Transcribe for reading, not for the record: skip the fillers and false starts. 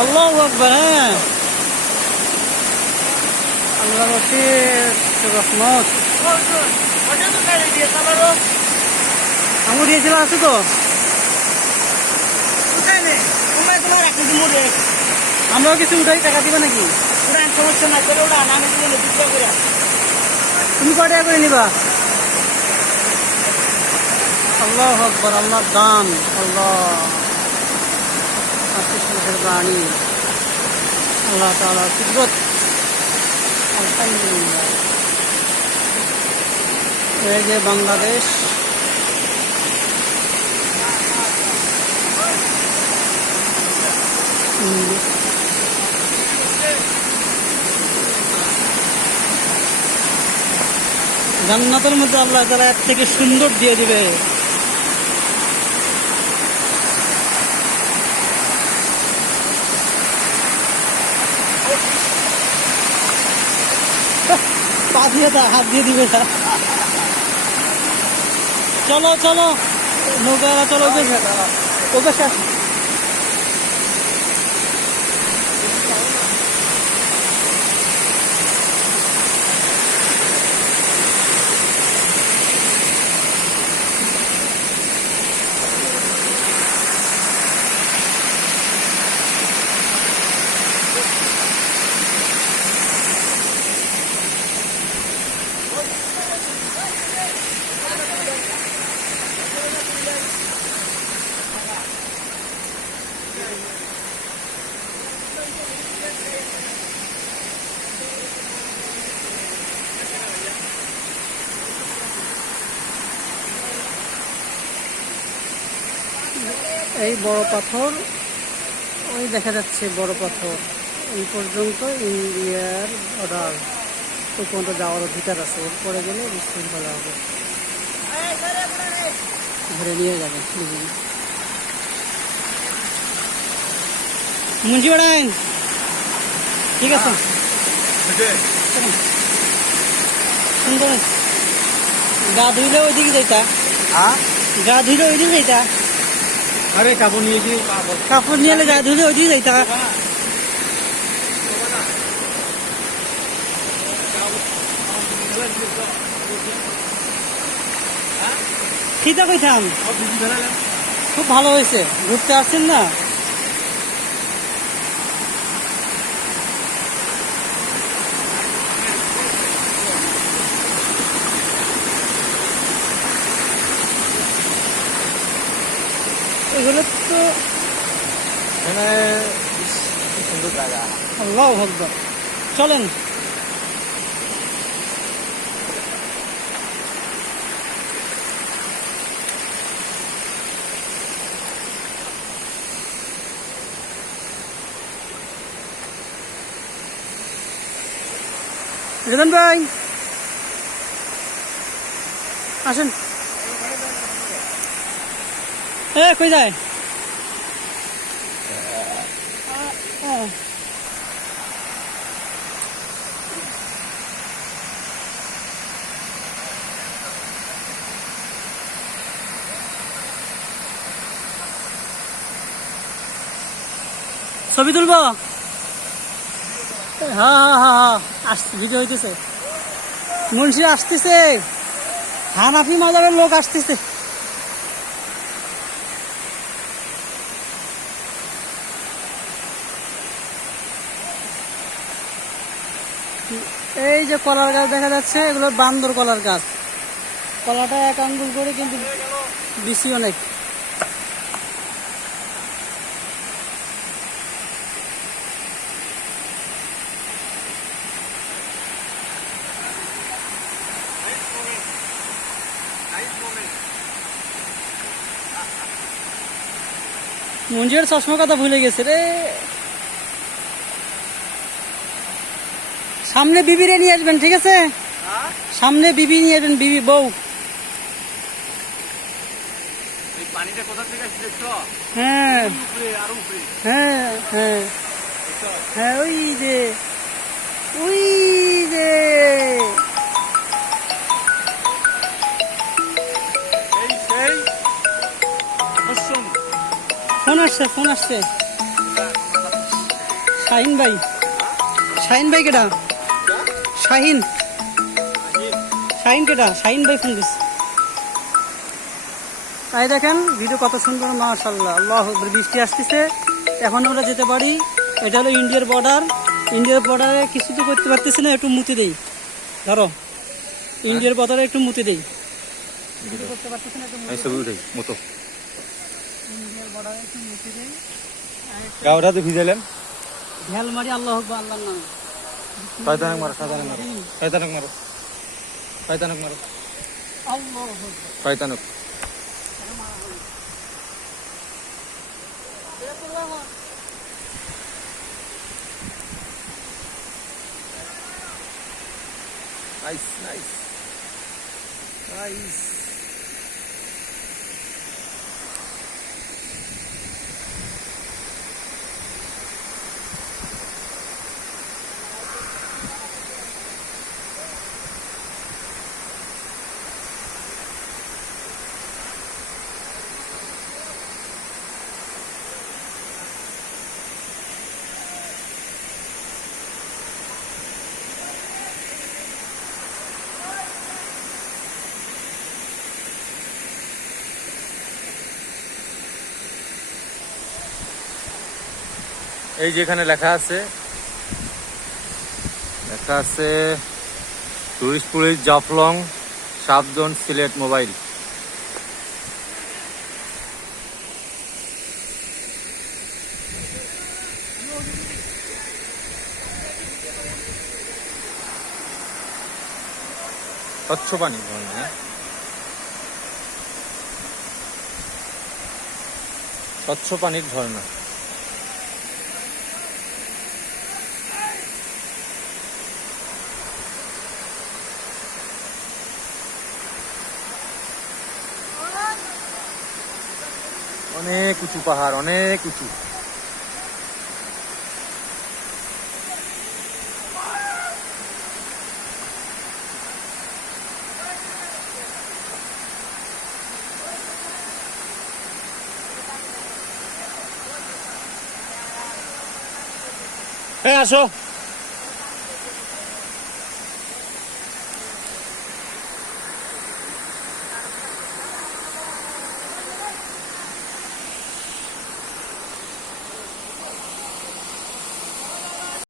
আল্লাহু আকবার। হ্যাঁ, আল্লাহ রহমত। আমু দিয়েছিল আছে তো, আমরাও কিছু উঠাই, টাকা দিবা নাকি? সমস্যা না করে ওরা আমি করে তুমি কয় টাকা করে নিবা? আল্লাহু আকবার, আল্লাহ দান, আল্লাহ বাণী, আল্লাহ তাআলা কুদরত। আলহামদুলিল্লাহ। এই যে বাংলাদেশ, জান্নাতের মধ্যে আল্লাহ তাআলা এর থেকে সুন্দর দিয়ে দিবে। পা দিয়ে দা, হাত দিয়ে দিবে না। চলো চলো নৌকা, চলো ওকে শেষ। এই বড় পাথর, ওই দেখা যাচ্ছে বড় পাথর। এই পর্যন্ত ইন্ডিয়ার বর্ডার, ওই পর্যন্ত যাওয়ার অধিকার আছে। এরপরে গেলে বিশৃঙ্খলা হবে, ধরে নিয়ে যাবে। মুন্সি বেড়াই, ঠিক আছে। সুন্দর গা ধুইলে ওইদিকে যাইতা, গা ধুইলে ওইদিকে যাইতা। আরে কাপড় নিয়ে গিয়ে কাপড় নিয়ে গা ধুইলে ওইদিকে যাইতা। খিদা কইতাম, খুব ভালো হয়েছে, ঘুরতে আসছেন না। এগুলো তো সুন্দর জায়গা। আল্লাহু আকবার। চলেন। রেদন ভাই আসেন। কই যায়? ছবি তুলবো? হ্যাঁ হ্যাঁ হ্যাঁ, আসছে, ভিডিও হইতেছে। মুন্সি আসতেছে, হানাফি মাজারের লোক আসতেছে। এই যে কলার গাছ দেখা যাচ্ছে, এগুলো বান্দর কলার গাছ। কলাটা এক আঙ্গুল করে, কিন্তু বেশি অনেক। মঞ্জুর চশমা কথা ভুলে গেছে রে। সামনে বিবিরে নিয়ে আসবেন, ঠিক আছে? সামনে বিবি নিয়ে আসবেন, বিবি বউ। পানিটা কোথা থেকে আসছে দেখছো? হ্যাঁ হ্যাঁ হ্যাঁ হ্যাঁ, ওই যে ওই যে ফোন আসছে, ফোন আসছে। শাহিন ভাই, শাহিন ভাই কেডা? শাহিন, শাহিন কেডা? শাহিন ভাই ফোন দিস। তাই দেখেন ভিডিও কত সুন্দর, মাশাআল্লাহ, আল্লাহু আকবার। বৃষ্টি আসতেছে, এখন আমরা যেতে পারি। এটা হলো ইন্ডিয়ার বর্ডার। ইন্ডিয়ার বর্ডারে কিছু তো করতে পারতেছি না, একটু মুতে দেই। ধরো, ইন্ডিয়ার বর্ডারে একটু মুতে দেই। কিছু করতে পারতেছি না, একটু মুতে দেই। ইন্ডিয়ার বর্ডারে একটু মুতে দেই। গাওটা তো ভিজাইলেন। ঢেল মারি আল্লাহু আকবার, আল্লাহর নামে। শয়তানক মারো, শয়তানক মারো, শয়তানক মারো, শয়তানক মারো, আল্লাহু আকবার। শয়তানক। Nice nice nice. এই যেখানে লেখা আছে tourist police Jaflong subzone Sylhet mobile. স্বচ্ছ পানি, স্বচ্ছ পানির ঝর্ণা। অনেক উঁচু পাহাড়, অনেক উঁচু। আসো।